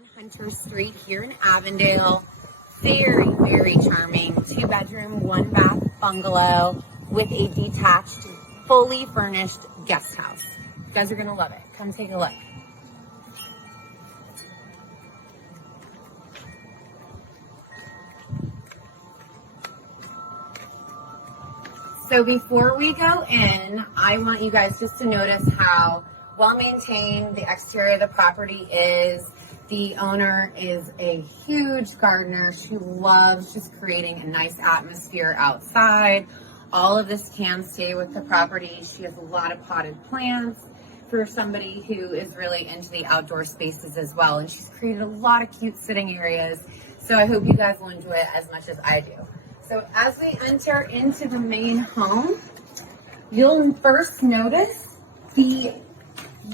on Hunter Street here in Avondale. Very, very charming 2-bedroom, 1-bath bungalow with a detached, fully furnished guest house. You guys are gonna love it. Come take a look. So before we go in, I want you guys just to notice how well maintained the exterior of the property is. The owner is a huge gardener. She loves just creating a nice atmosphere outside. All of this can stay with the property. She has a lot of potted plants for somebody who is really into the outdoor spaces as well. And she's created a lot of cute sitting areas. So I hope you guys will enjoy it as much as I do. So as we enter into the main home, you'll first notice the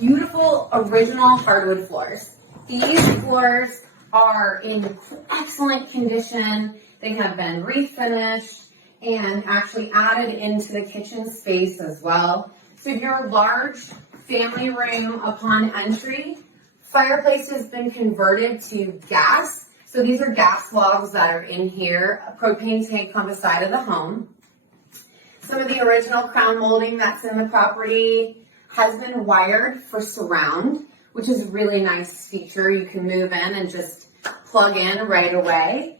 beautiful original hardwood floors. These floors are in excellent condition. They have been refinished and actually added into the kitchen space as well. So your large family room upon entry, fireplace has been converted to gas. So these are gas logs that are in here, a propane tank on the side of the home. Some of the original crown molding that's in the property has been wired for surround, which is a really nice feature. You can move in and just plug in right away.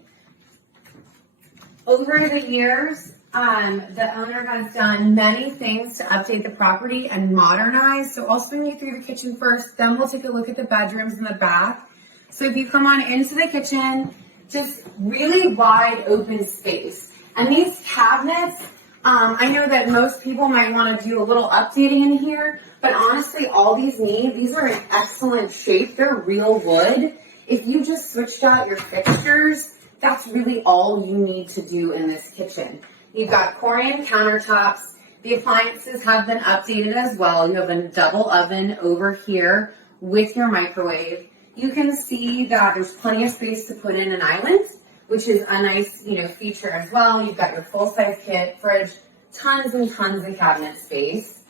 Over the years, the owner has done many things to update the property and modernize. So I'll swing you through the kitchen first, then we'll take a look at the bedrooms and the bath. So if you come on into the kitchen, just really wide open space. And these cabinets, I know that most people might want to do a little updating in here, but honestly, all these are in excellent shape. They're real wood. If you just switched out your fixtures, that's really all you need to do in this kitchen. You've got Corian countertops. The appliances have been updated as well. You have a double oven over here with your microwave. You can see that there's plenty of space to put in an island, which is a nice, feature as well. You've got your full-size kit, fridge, tons and tons of cabinet space.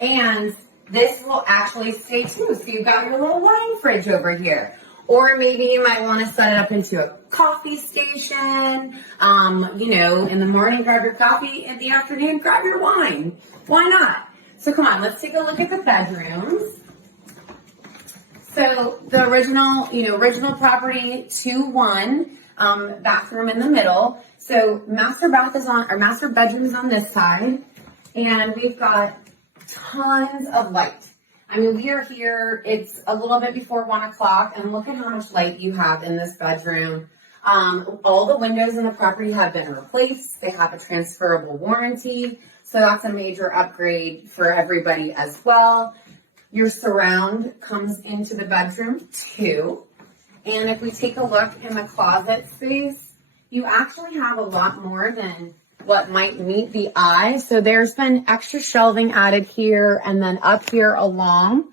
And this will actually stay too. So you've got your little wine fridge over here. Or maybe you might want to set it up into a coffee station. In the morning, grab your coffee. In the afternoon, grab your wine. Why not? So come on, let's take a look at the bedrooms. So the original property, 2-1, bathroom in the middle. So master bedroom is on this side, and we've got tons of light. I mean, we are here, it's a little bit before 1 o'clock, and look at how much light you have in this bedroom. All the windows in the property have been replaced. They have a transferable warranty, so that's a major upgrade for everybody as well. Your surround comes into the bedroom too. And if we take a look in the closet space, you actually have a lot more than what might meet the eye. So there's been extra shelving added here and then up here along.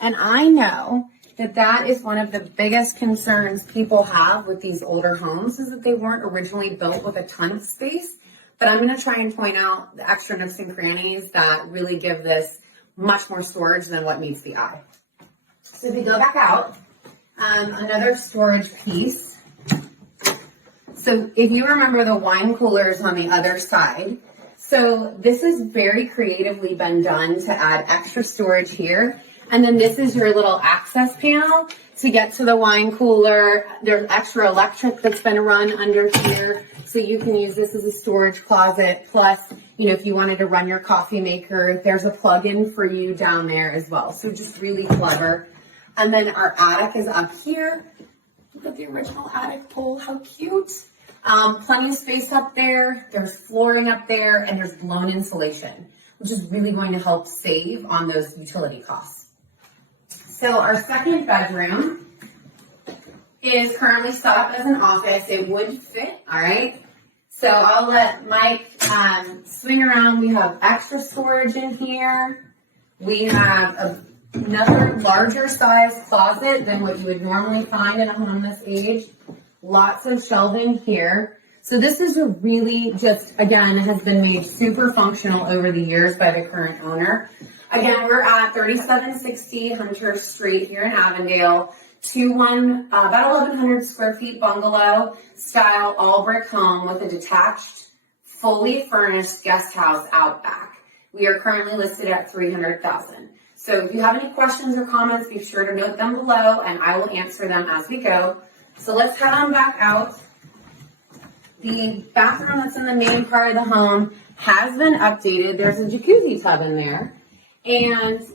And I know that that is one of the biggest concerns people have with these older homes, is that they weren't originally built with a ton of space. But I'm going to try and point out the extra nooks and crannies that really give this much more storage than what meets the eye. So if we go back out, another storage piece. So if you remember the wine coolers on the other side, so this has very creatively been done to add extra storage here. And then this is your little access panel to get to the wine cooler. There's extra electric that's been run under here. So you can use this as a storage closet. Plus, if you wanted to run your coffee maker, there's a plug-in for you down there as well. So just really clever. And then our attic is up here. Look at the original attic pole, how cute. Plenty of space up there. There's flooring up there, and there's blown insulation, which is really going to help save on those utility costs. So our second bedroom is currently set up as an office. It would fit, all right? So I'll let Mike swing around. We have extra storage in here. We have another larger size closet than what you would normally find in a home this age. Lots of shelving here. So this is a really has been made super functional over the years by the current owner. Again, we're at 3760 Hunter Street here in Avondale. about 1,100 square feet bungalow style all brick home with a detached, fully furnished guest house out back. We are currently listed at $300,000. So if you have any questions or comments, be sure to note them below and I will answer them as we go. So let's head on back out. The bathroom that's in the main part of the home has been updated. There's a jacuzzi tub in there, and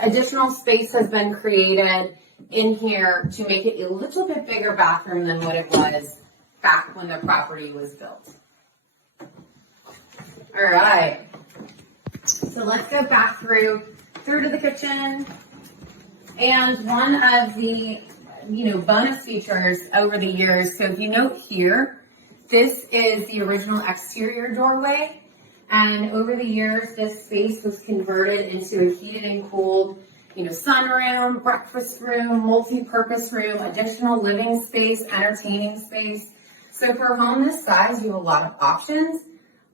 additional space has been created in here to make it a little bit bigger bathroom than what it was back when the property was built. All right, so let's go back through to the kitchen. And one of the bonus features over the years, so if you note here, this is the original exterior doorway, and over the years, this space was converted into a heated and cooled, sunroom, breakfast room, multi-purpose room, additional living space, entertaining space. So for a home this size, you have a lot of options.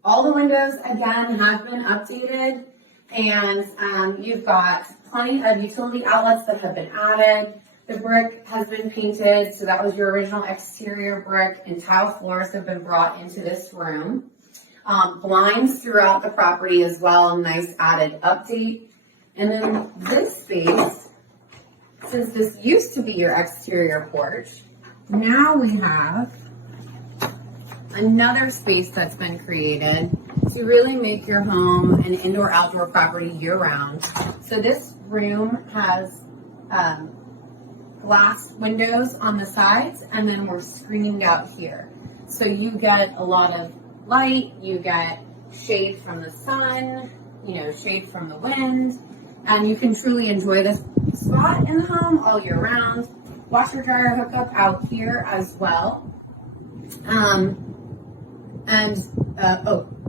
All the windows, again, have been updated, and you've got plenty of utility outlets that have been added. The brick has been painted, so that was your original exterior brick, and tile floors have been brought into this room. Blinds throughout the property as well, nice added update. And then this space, since this used to be your exterior porch, now we have another space that's been created to really make your home an indoor-outdoor property year-round. So this room has glass windows on the sides, and then we're screened out here. So you get a lot of light, you get shade from the sun, shade from the wind, and you can truly enjoy this spot in the home all year round. Washer dryer hookup out here as well.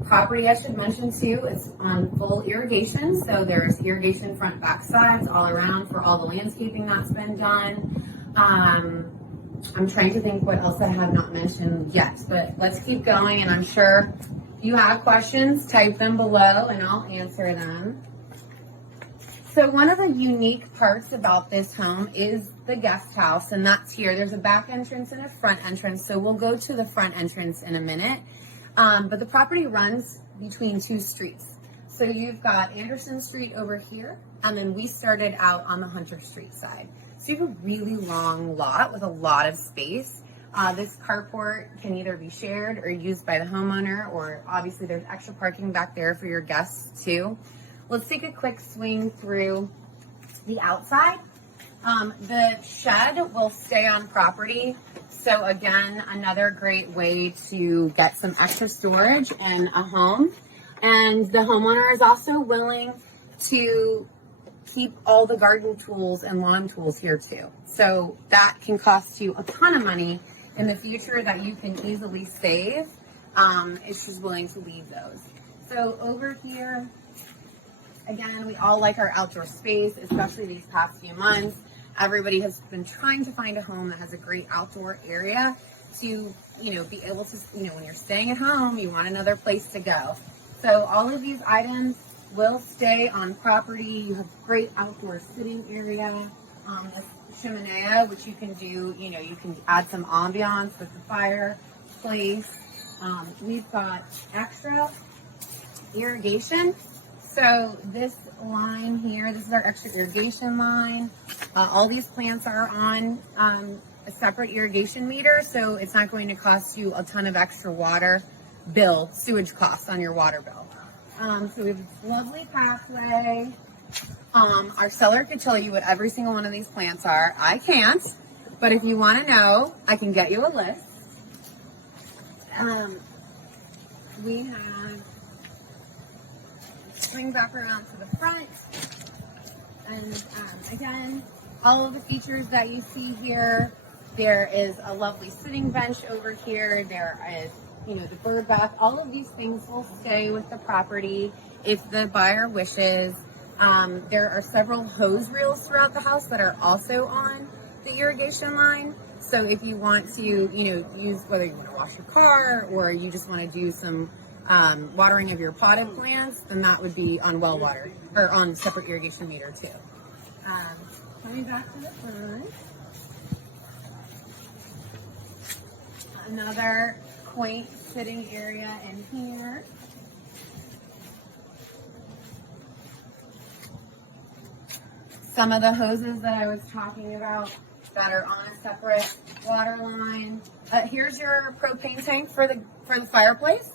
Property I should mention too, it's on full irrigation, so there's irrigation front, back, sides all around for all the landscaping that's been done. I'm trying to think what else I have not mentioned yet, but let's keep going, and I'm sure if you have questions, type them below and I'll answer them. So one of the unique parts about this home is the guest house, and that's here. There's a back entrance and a front entrance, so we'll go to the front entrance in a minute. But the property runs between two streets. So you've got Anderson Street over here, and then we started out on the Hunter Street side. So you have a really long lot with a lot of space. This carport can either be shared or used by the homeowner, or obviously there's extra parking back there for your guests too. Let's take a quick swing through the outside. The shed will stay on property. So again, another great way to get some extra storage in a home. And the homeowner is also willing to keep all the garden tools and lawn tools here too. So that can cost you a ton of money in the future that you can easily save if she's willing to leave those. So over here, again, we all like our outdoor space, especially these past few months. Everybody has been trying to find a home that has a great outdoor area to, be able to, when you're staying at home, you want another place to go. So all of these items will stay on property. You have great outdoor sitting area, a chimenea, which you can do, you can add some ambiance with the fireplace. We've got extra irrigation. So this line here, this is our extra irrigation line. All these plants are on a separate irrigation meter, so it's not going to cost you a ton of extra sewage costs on your water bill. So we have this lovely pathway. Our seller could tell you what every single one of these plants are. I can't, but if you want to know, I can get you a list. We have swing back around to the front, and again, all of the features that you see here. There is a lovely sitting bench over here. There is, the bird bath. All of these things will stay with the property if the buyer wishes. There are several hose reels throughout the house that are also on the irrigation line. So if you want to, use, whether you want to wash your car or you just want to do some watering of your potted plants, then that would be on well water or on separate irrigation meter too. Coming back to the front. Another quaint sitting area in here. Some of the hoses that I was talking about that are on a separate water line. Here's your propane tank for the fireplace.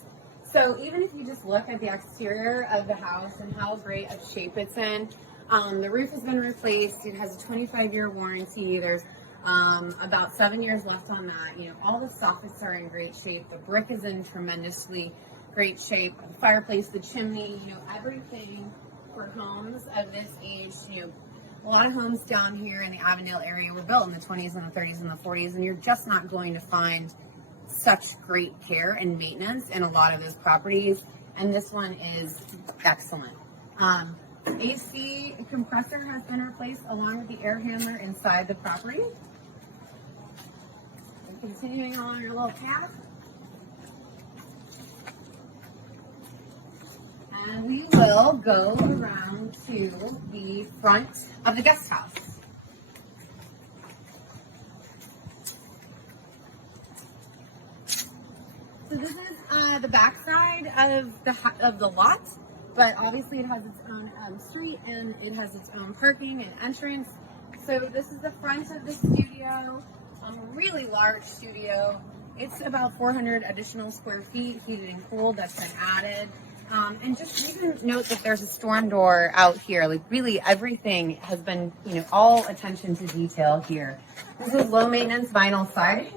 So even if you just look at the exterior of the house and how great of shape it's in, the roof has been replaced. It has a 25-year warranty. There's about 7 years left on that. You know, all the soffits are in great shape. The brick is in tremendously great shape. The fireplace, the chimney, you know, everything for homes of this age. You know, a lot of homes down here in the Avondale area were built in the 20s and the 30s and the 40s, and you're just not going to find such great care and maintenance in a lot of those properties. And this one is excellent. AC compressor has been replaced along with the air handler inside the property. And continuing on your little path. And we will go around to the front of the guest house. So this is the back side of the lot, but obviously it has its own street and it has its own parking and entrance. So this is the front of the studio, a really large studio. It's about 400 additional square feet, heated and cooled, that's been added. And just even note that there's a storm door out here. Like really everything has been, you know, all attention to detail here. This is low maintenance vinyl siding.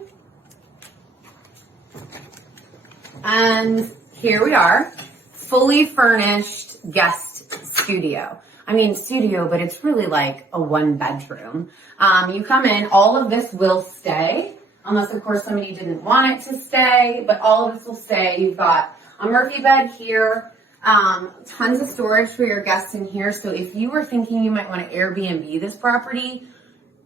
And here we are, fully furnished guest studio. I mean studio, but it's really like a 1-bedroom. You come in, all of this will stay, unless of course somebody didn't want it to stay, but all of this will stay. You've got a Murphy bed here, tons of storage for your guests in here. So if you were thinking you might want to Airbnb this property,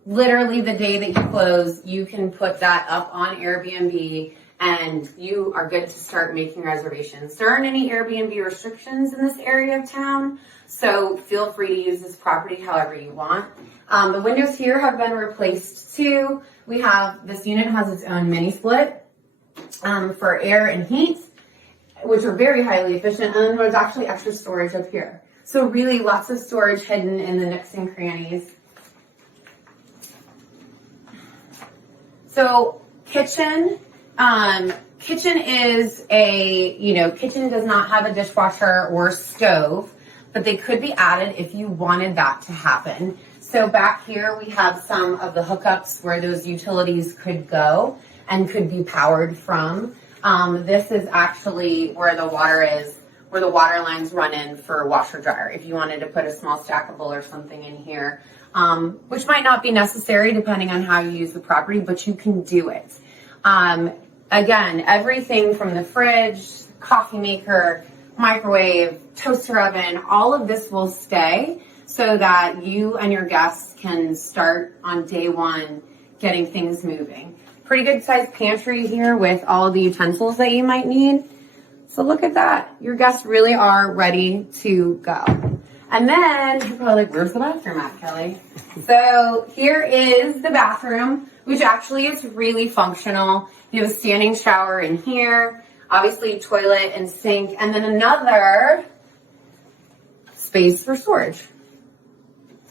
literally the day that you close, you can put that up on Airbnb and you are good to start making reservations. There aren't any Airbnb restrictions in this area of town, so feel free to use this property however you want. The windows here have been replaced too. We have, this unit has its own mini split for air and heat, which are very highly efficient, and then there's actually extra storage up here. So really lots of storage hidden in the nooks and crannies. So kitchen is kitchen does not have a dishwasher or stove, but they could be added if you wanted that to happen. So back here we have some of the hookups where those utilities could go and could be powered from. This is actually where the water is, where the water lines run in for washer dryer. If you wanted to put a small stackable or something in here, which might not be necessary depending on how you use the property, but you can do it. Again, everything from the fridge, coffee maker, microwave, toaster oven, all of this will stay so that you and your guests can start on day one getting things moving. Pretty good sized pantry here with all the utensils that you might need. So look at that. Your guests really are ready to go. And then you're probably like, where's the bathroom at, Kelly? So here is the bathroom, which actually is really functional. You have a standing shower in here, obviously toilet and sink, and then another space for storage.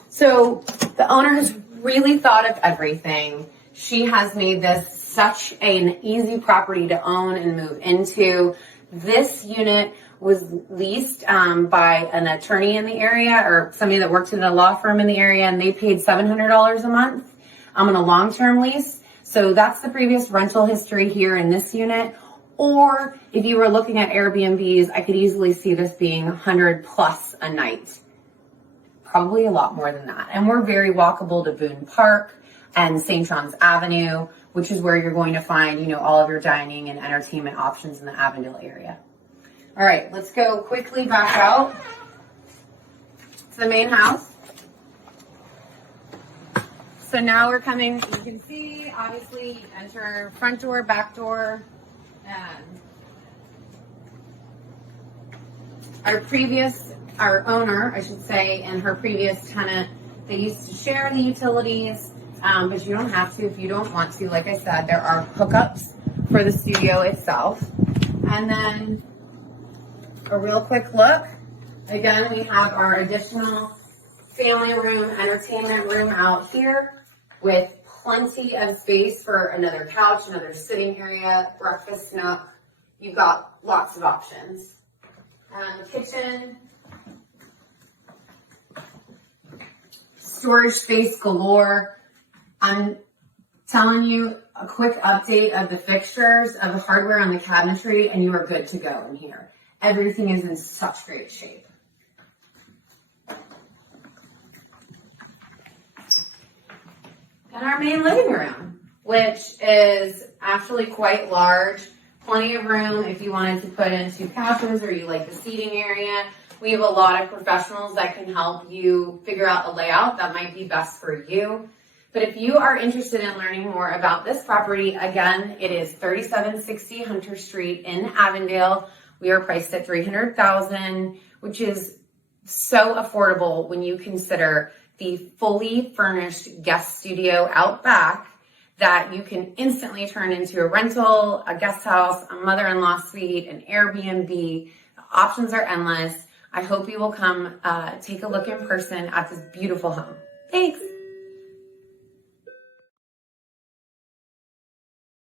So the owner has really thought of everything. She has made this such an easy property to own and move into. This unit was leased by an attorney in the area or somebody that worked in a law firm in the area, and they paid $700 a month on a long-term lease. So that's the previous rental history here in this unit. Or if you were looking at Airbnbs, I could easily see this being 100 plus a night. Probably a lot more than that. And we're very walkable to Boone Park and St. John's Avenue, which is where you're going to find, all of your dining and entertainment options in the Avondale area. All right, let's go quickly back out to the main house. So now we're coming, you can see, obviously, enter front door, back door. Our owner, I should say, and her previous tenant They used to share the utilities, but you don't have to if you don't want to. Like I said, there are hookups for the studio itself. And then a real quick look. Again, we have our additional family room, entertainment room out here with plenty of space for another couch, another sitting area, breakfast nook. You've got lots of options. Kitchen, storage space galore. I'm telling you a quick update of the fixtures, of the hardware on the cabinetry, and you are good to go in here. Everything is in such great shape. And our main living room, which is actually quite large. Plenty of room if you wanted to put in 2 couches or you like the seating area. We have a lot of professionals that can help you figure out a layout that might be best for you. But if you are interested in learning more about this property, again, it is 3760 Hunter Street in Avondale. We are priced at $300,000, which is so affordable when you consider the fully furnished guest studio out back that you can instantly turn into a rental, a guest house, a mother-in-law suite, an Airbnb. The options are endless. I hope you will come take a look in person at this beautiful home. Thanks.